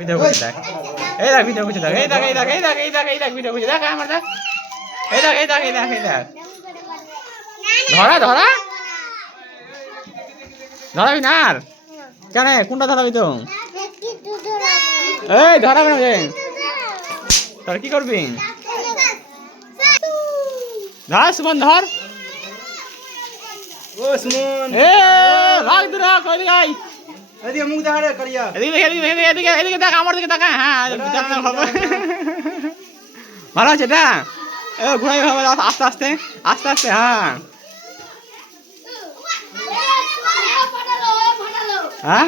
video করছে দেখ, এই দেখ ভিডিও করছে দেখ, এই দেখ এই দেখ এই দেখ এই দেখ এই দেখ ভিডিও করছে দেখ আমার দেখ, এই দেখ এই দেখ এই দেখ এই দেখ, ধরা ধরা ধরাবি না আর কেন, কোনটা ধরাবি তো, এই ধরাবি না যে তোর কি করবি, ধর সুমন ধর, ও সুমন এ ভাগ দূর কই গাই, এদিকে মুখ দেখা রে করিয়া, এদিকে এদিকে এদিকে এদিকে দেখ, আমার দিকে তাকা, হ্যাঁ জানা হবে, ভালো আছে এটা, এ ঘুরাই হবে আস্তে আস্তে আস্তে আস্তে, হ্যাঁ হ্যাঁ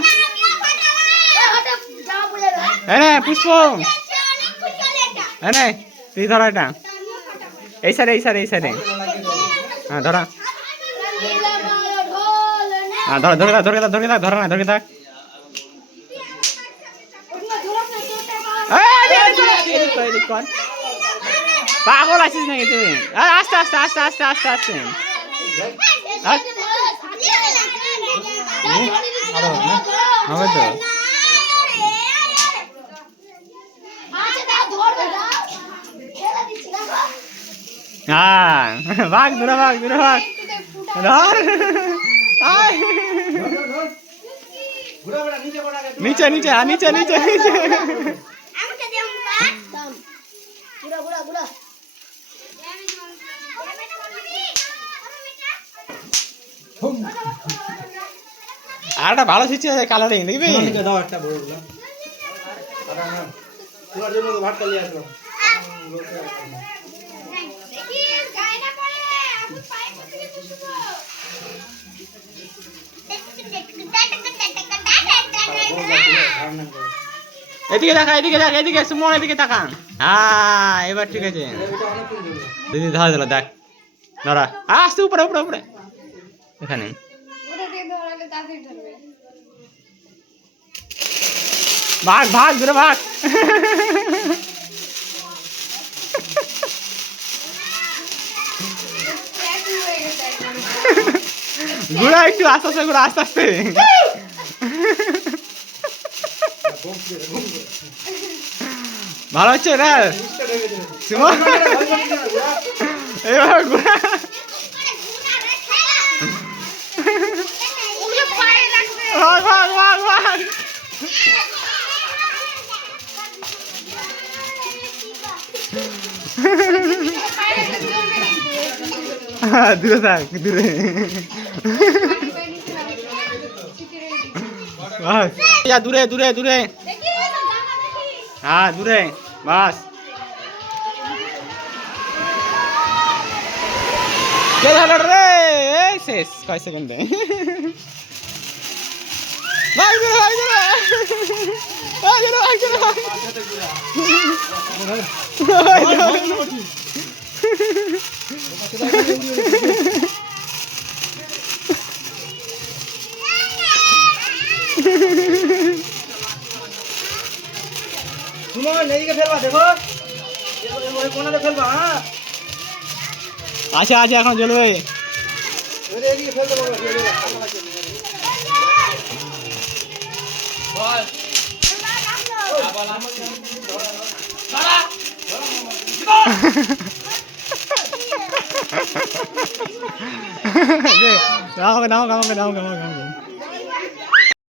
এনে পুষ্প, এনে তুই ধরা এটা, এই সাইডে এই সাইডে এই সাইডে, হ্যাঁ ধরা, হ্যাঁ ধরে ধরে ধরে থাক ধরে থাক ধরে না ধরে থাক, পাগল আছিস নাকি তুই, আস্তে আস্তে আস্তে আস্তে আস্তে আস্তে, হবে তো, হ্যাঁ ভাগ দূরে ভাগ দূরে ভাগ, ধর নিচে নিচে নিচে নিচে নিচে, আর একটা ভালো শিখছে কালারিং দেখবি, দাও একটা বড় গুলো তোমার জন্য তো ভাত কালিয়ে আসলাম, এদিকে দেখা এদিকে দেখ এদিকে সুমন এদিকে তাকা, হ্যাঁ এবার ঠিক আছে, দিদি ধরা দিল দেখ, ধরা আসতে উপরে উপরে উপরে, এখানে ভাগ ভাগ দূরে ভাগ, ঘুরা একটু আস্তে আস্তে ঘুরা আস্তে আস্তে, ভালো হচ্ছে রে সুমন, এইভাবে ঘুরা, ভাগ ভাগ ভাগ ভাগ, দূরে থাক দূরে, দূরে দূরে দূরে, হ্যাঁ দূরে বাস, কে ধরো রে, এই শেষ কয় সেকেন্ডে, ভাই দূরে ভাই দূরে ভাই দূরে ভাই দূরে ভাই সুমন এইদিকে ফেলবা দেখো, ওই কোণাতে ফেলবা, হ্যাঁ আচ্ছা আচ্ছা এখন জ্বলবে, এদিকে ফেলতে বলো, নাও নাও নাও নাও নাও নাও,